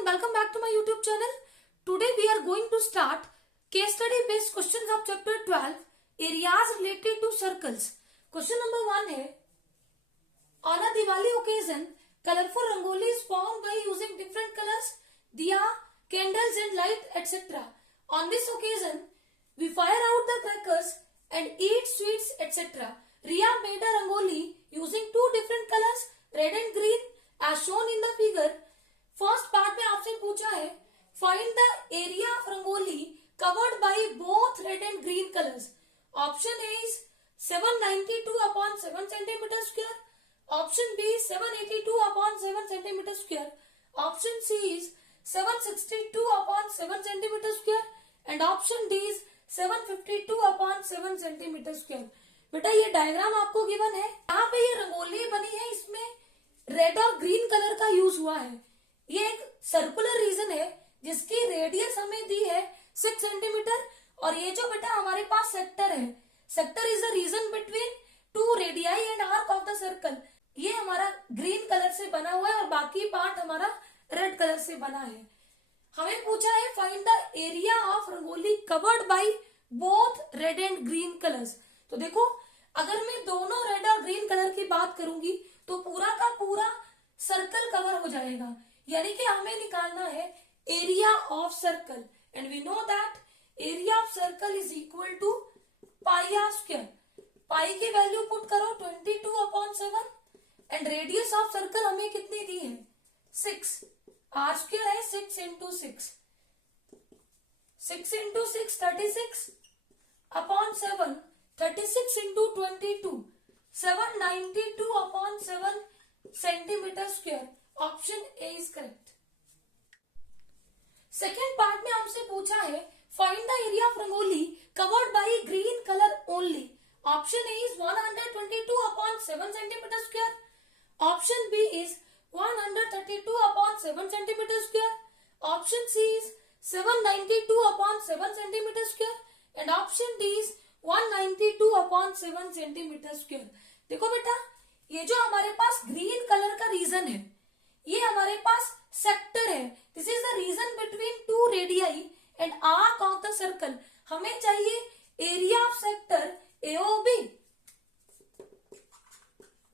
and welcome back to my YouTube channel. Today we are going to start case study based questions of chapter 12 areas related to circles. Question number 1 है, on a Diwali occasion colorful rangoli is formed by using different colors, diya, candles and light etc. On this occasion we fire out the crackers and eat sweets etc. Riya made a rangoli using two different colors, red and green as shown in the figure. First part में आपसे पूछा है find the area of rangoli covered by both red and green colours. Option A is 792 upon 7 centimetre square, option B 782 upon 7 centimetre square, option C is 762 upon 7 centimetre square and option D is 752 upon 7 centimetre square. बेटा ये diagram आपको given है, यहाँ पे ये रंगोली बनी है, इसमें रेड और ग्रीन कलर का यूज हुआ है. ये एक सर्कुलर रीजन है जिसकी रेडियस हमें दी है 6 सेंटीमीटर और ये जो बेटा हमारे पास सेक्टर है, sector is the region between two radii and arc of the circle. ये हमारा ग्रीन कलर से बना हुआ है और बाकी पार्ट हमारा रेड कलर से बना है. हमें पूछा है find the area of rangoli covered by both red and green colours. तो देखो अगर मैं दोनों रेड और ग्रीन कलर की बात करूंगी तो पूरा का पूरा सर्कल कवर हो जाएगा, यानी कि हमें निकालना है area of circle and we know that area of circle is equal to pi are square. Pi की वैल्यू पुट करो 22 upon 7 and radius of circle हमें कितनी दी है 6. आर स्क्वायर है 6 into 6, 6 into 6 36 upon 7, 36 into 22 792 upon 7 centimetre square. Option A is correct. Second part में हमसे पूछा है find the area of rangoli covered by green colour only. Option A is 122 upon 7 centimetre square, option B is 132 upon 7 centimetre square, option C is 792 upon 7 centimetre square and option D is 192 upon 7 centimetre square. देखो बेटा ये जो हमारे पास green colour का region है ये हमारे पास सेक्टर है. This is the region between two radii and arc of the circle. हमें चाहिए area of sector AOB.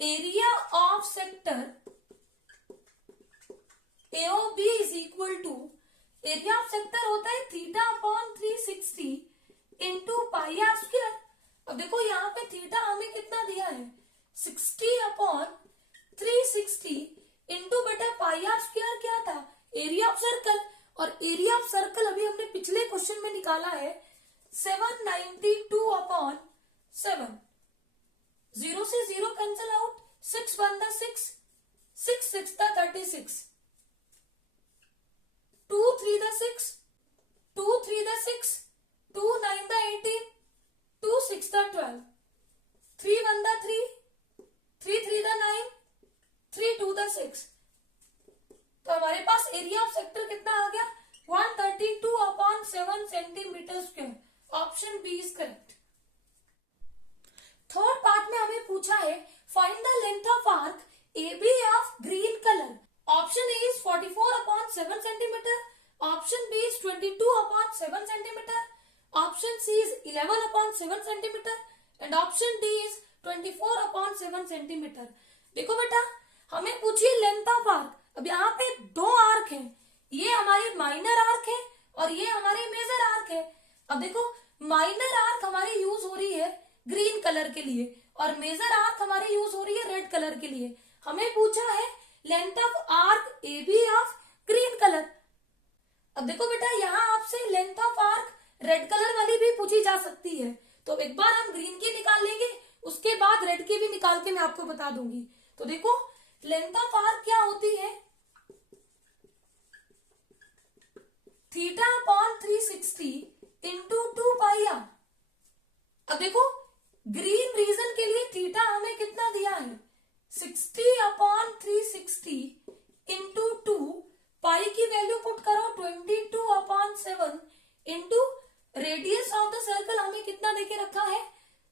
Area of sector AOB is equal to area of sector होता है theta upon 360 into pi are square. अब देखो यहाँ पे theta हमें कितना दिया है 60 अपॉन 360 इंटू बेटा पाई आर स्क्वायर क्या था एरिया ऑफ सर्कल, और एरिया ऑफ सर्कल अभी हमने पिछले क्वेश्चन में निकाला है 792 अपॉन 7. 0 से 0 cancel out, 6 1 the 6, 6 6 the 36, 2 3 the 6, 2 3 the 6, 2 9 the 18, 2 6 the 12, 3 1 the 3, 3 3 the 9, 3 2 the 6. तो हमारे पास एरिया ऑफ सेक्टर कितना आ गया 132 upon 7 centimetre square. Option B is correct. Third part में हमें पूछा है find the length of arc AB of green colour. Option A is 44 upon 7 centimetre, option B is 22 upon 7 centimetre, option C is 11 upon 7 centimetre and option D is 24 upon 7 centimetre. देखो बेटा हमें पूछिए length of arc. अब यहाँ पे दो arc हैं, ये हमारी माइनर आर्क है और ये हमारी मेजर आर्क है. अब देखो माइनर आर्क हमारी यूज हो रही है ग्रीन कलर के लिए और मेजर आर्क हमारी यूज हो रही है रेड कलर के लिए. हमें पूछा है length of arc AB of green colour. अब देखो बेटा यहाँ आपसे length of arc red colour वाली भी पूछी जा सकती है, तो एक बार हम ग्रीन की निकाल लेंगे उसके बाद रेड की भी निकाल के मैं आपको बता दूंगी. तो देखो लेंथ ऑफ आर्क क्या होती है theta upon 360 into 2 pi r. अब देखो ग्रीन रीजन के लिए थीटा हमें कितना दिया है 60 अपॉन 360 इंटू 2, पाई की वैल्यू पुट करो 22 upon 7 into radius of the circle हमें कितना देके रखा है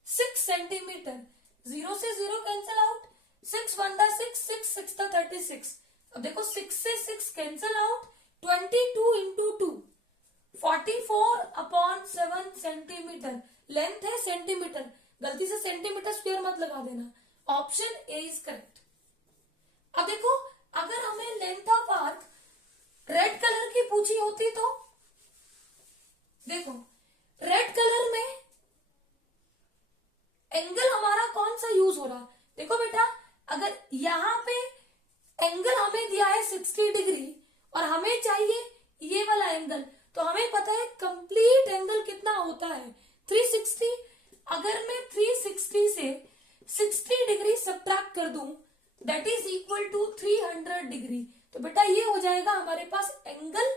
6 सेंटीमीटर. 0 से 0 कैंसिल आउट, 6 1 द 6, 6 6 द 36. अब देखो 6 से 6 cancel out, 22 into 2 44/7 centimetre. Length है सेंटीमीटर, गलती से सेंटीमीटर स्क्वायर मत लगा देना। Option A is correct. अब देखो, अगर हमें length of arc red colour की पूछी होती तो देखो, रेड कलर में एंगल हमारा कौन सा यूज हो रहा। देखो बेटा, अगर यहां पे एंगल हमें दिया है 60 डिग्री और हमें चाहिए ये वाला एंगल, तो हमें पता है कंप्लीट एंगल कितना होता है 360। अगर मैं 360 से 60 डिग्री सब्ट्रैक्ट कर दूं, that is equal to 300 degree. तो बेटा ये हो जाएगा हमारे पास angle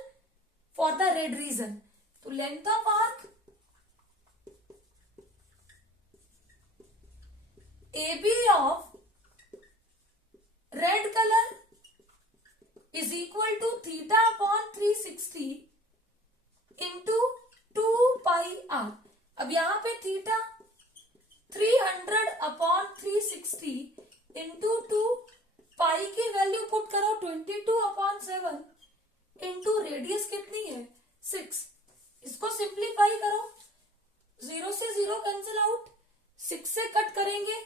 for the red region. तो length of arc AB of red color is equal to theta upon 360 into 2 pi r। अब यहां पे थीटा 300 अपॉन 360 इंटू 2 पाई की वैल्यू पुट करो 22/7 इंटू रेडियस कितनी है 6। इसको सिंप्लीफाई करो, 0 से 0 कैंसिल आउट, 6 से कट करेंगे,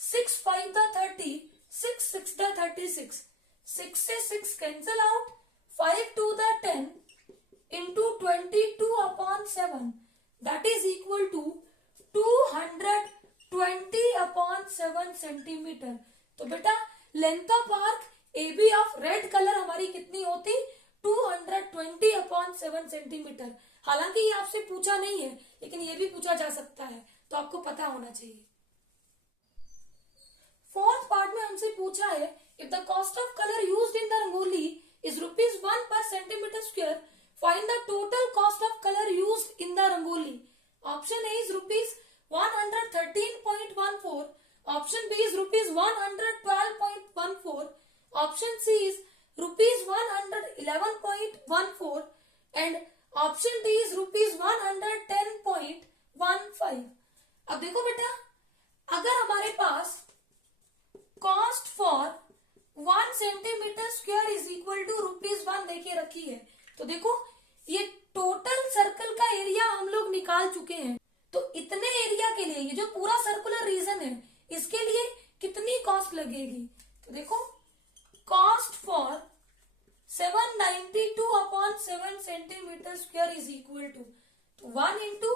6 5 द 30, 6 6 द 36, 6 से 6 कैंसिल आउट, 5 2 द 10 into 22/7 that is equal to 220/7 centimetre. तो बेटा length of arc AB of red colour हमारी कितनी होती 220/7 सेंटीमीटर। हालांकि ये आपसे पूछा नहीं है, लेकिन ये भी पूछा जा सकता है, तो आपको पता होना चाहिए। फोर्थ पार्ट में हमसे पूछा है, if the cost of colour used in the rangoli is ₹1 per centimeter square, find the total cost of color used in the rangoli। Option A is ₹113.14, option B is ₹112.14, option C is ₹111.14 and option D is ₹110.15। अब देखो बेटा, अगर हमारे पास cost for 1 centimetre square is equal to ₹1 देके रखी है, तो देखो ये टोटल सर्कल का एरिया हम लोग निकाल चुके हैं। तो इतने एरिया के लिए, ये जो पूरा सर्कुलर रीजन है, इसके लिए कितनी कॉस्ट लगेगी। तो देखो, cost for 792/7 centimetre square is equal to 1 into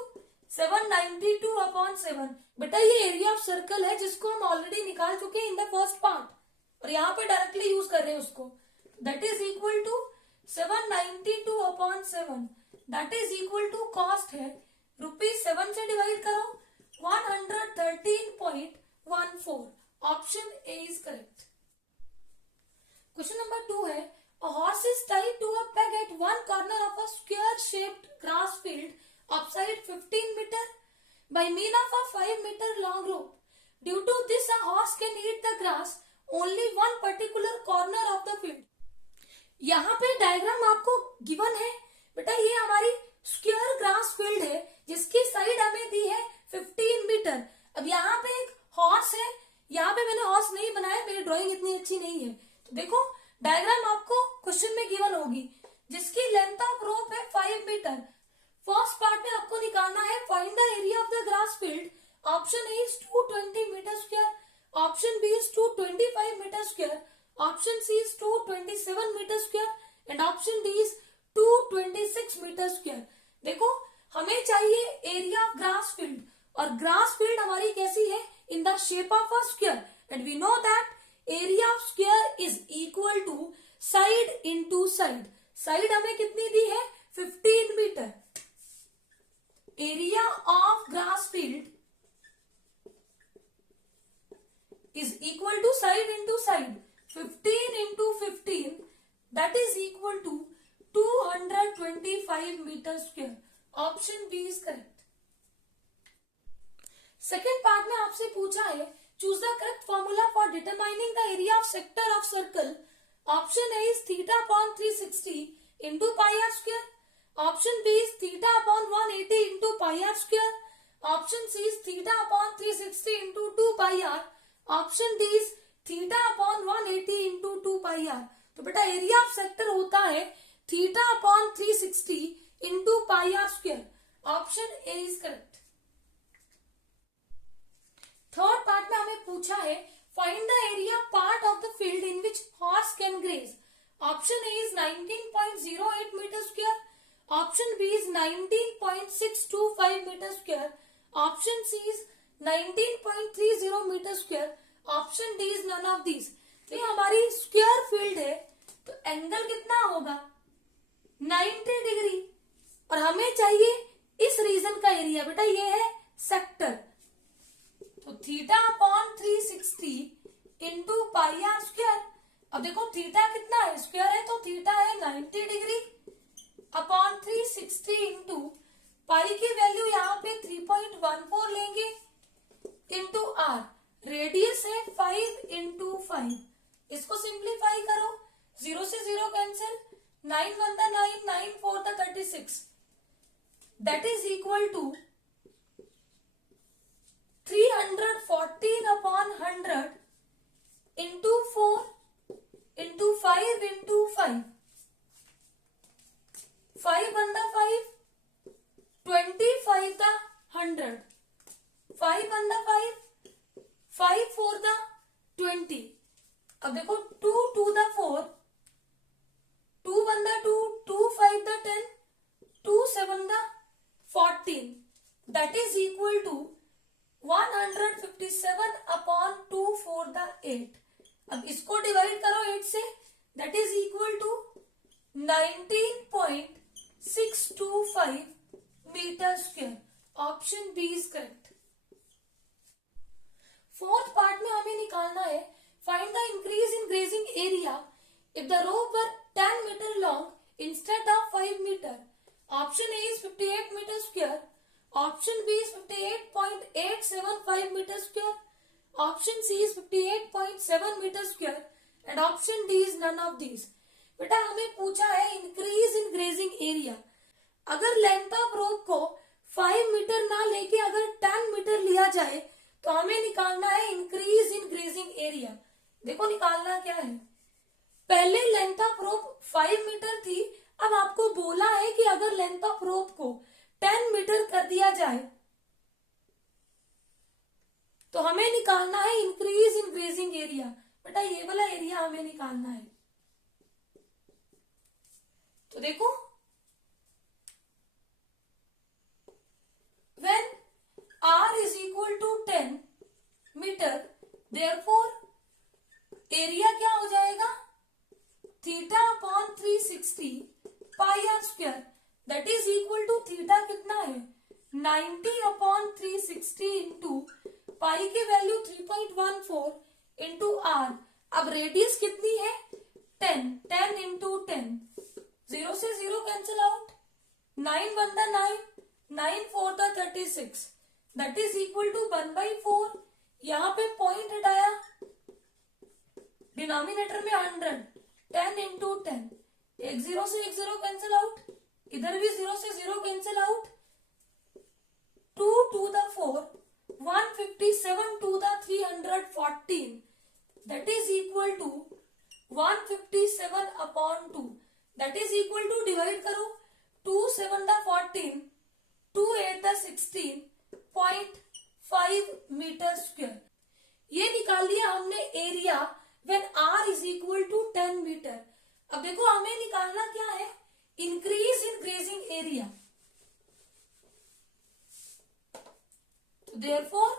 792/7। बेटा ये एरिया ऑफ सर्कल है जिसको हम ऑलरेडी निकाल चुके हैं इन द फर्स्ट पार्ट, और यहाँ पे डायरेक्टली यूज कर रहे हैं उसको। That is equal to 792/7, that is equal to cost है ₹7 से डिवाइड करो 113.14। Option A is correct. Question number 2 है, a horse is tied to a peg at one corner of a square shaped grass field of side 15 meter by mean of a 5 meter long rope. Due to this, a horse can eat the grass only one particular corner of the field। यहाँ पे diagram आपको given है बेटा, ये हमारी square grass field है जिसकी side हमें दी है 15 मीटर। अब यहाँ पे एक हॉर्स है, यहाँ पे मैंने हॉर्स नहीं बनाया, मेरी ड्राइंग इतनी अच्छी नहीं है। तो देखो डायग्राम आपको क्वेश्चन में गिवन होगी, जिसकी लेंथ ऑफ रोप है 5 मीटर। फर्स्ट पार्ट में आपको निकालना है find the area of the grass field. Option A is 220 metre square, option B is 225 metre square, option C is 227 metre square and option D is 226 metre square. देखो हमें चाहिए area of grass field, और grass field हमारी कैसी है, in the shape of a square, and we know that area of square is equal to side into side. Side हमें कितनी दी है 15 metre. Area of grass field is equal to side into side, 15 into 15 that is equal to 225 metre square. Option B is correct. Second part में आपसे पूछा है, choose the correct formula for determining the area of sector of circle. Option A is theta upon 360 into pi are square, option B is theta upon 180 into pi are square, option C is theta upon 360 into 2 pi r, option D is theta upon 180 into 2 pi r. तो बेटा area of sector होता है theta upon 360 into pi are square. Option A is correct. Third part में हमें पूछा है find the area part of the field in which horse can graze. Option A is 19.08 metre square, option B is 19.625 metre square, option C is 19.30 metre square, option D is none of these. तो ये हमारी square field है, तो angle कितना होगा 90 degree, और हमें चाहिए इस रीजन का एरिया। बेटा ये है सेक्टर, तो theta upon 360 into pi are square. अब देखो थीटा कितना है, स्क्वायर है तो थीटा है 90 डिग्री अपॉन 360 इंटू पाई की वैल्यू यहाँ पे 3.14 लेंगे इंटू आर, रेडियस है 5 इंटू 5। इसको सिंप्लीफाई करो, 0 से 0 cancel, 9 1 9, 9 4 36, that is equal to 314 upon 100 into 4 into 5 into 5, 5 1 5, 25 100, 5 1 5, 5 4 20। अब देखो 2 2 4, 2 1 2, 2 5 10, 2 7 14, that is equal to 157 upon 2 4 8। अब इसको डिवाइड करो 8 से, that is equal to 19.625 metre square. Option B is correct. Fourth part में हमें निकालना है find the increase in grazing area if the rope were 10 metre long instead of 5 metre. Option A is 58 metre square, option B is 58.875 metre square, option C is 58.7 metre square, and option D is none of these. बेटा हमें पूछा है increase in grazing area. अगर length of रोप को 5 metre ना लेके अगर 10 metre लिया जाए तो हमें निकालना है इंक्रीज इन ग्रेजिंग एरिया। देखो निकालना क्या है, पहले लेंथ ऑफ रोप 5 मीटर थी, अब आपको बोला है कि अगर लेंथ ऑफ रोप को 10 मीटर कर दिया जाए तो हमें निकालना है इंक्रीज इन ग्रेजिंग एरिया। बेटा ये वाला एरिया हमें निकालना है। तो देखो when r is equal to 10 metre, therefore area क्या हो जाएगा theta upon 360 pi are square, that is equal to theta कितना है 90 अपॉन 360 इंटू पाई की वैल्यू 3.14 इंटू आर। अब रेडियस कितनी है 10, 10 इंटू 10, 0 से 0 cancel out, 9 1 9, 9 4 36, that is equal to 1/4। यहाँ पे पॉइंट हटाया, डिनोमिनेटर में 100, 10 इंटू 10, एक 0 से 1 0 कैंसिल आउट, इधर भी 0 से 0 cancel out, 2 2 4, 157 2 314, that is equal to 157 upon 2, that is equal to divide करो 2 7 14, 2 8 16.5 मीटर स्क्वायर। ये निकाल लिया हमने area when r is equal to 10 metre. अब देखो हमें निकालना क्या है इंक्रीज इन ग्रेजिंग एरिया। तो therefore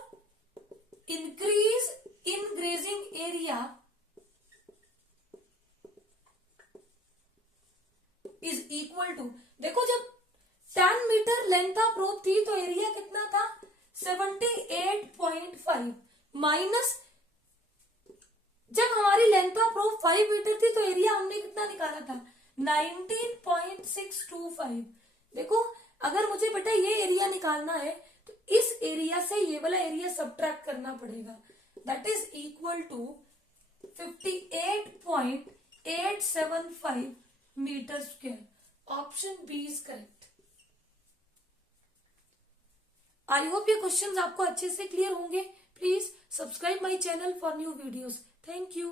increase in grazing area is equal to, देखो जब 10 मीटर लेंथ ऑफ रोप थी तो एरिया कितना था 78.5 माइनस जब हमारी लेंथ ऑफ रोप 5 मीटर थी तो एरिया हमने कितना निकाला था 19.625। देखो अगर मुझे बेटा ये एरिया निकालना है तो इस एरिया से ये वाला एरिया सब्ट्रैक्ट करना पड़ेगा, that is equal to 58.875 metre square. Option B is correct. I hope ये क्वेश्चंस आपको अच्छे से क्लियर होंगे। Please subscribe my channel for new videos. Thank you.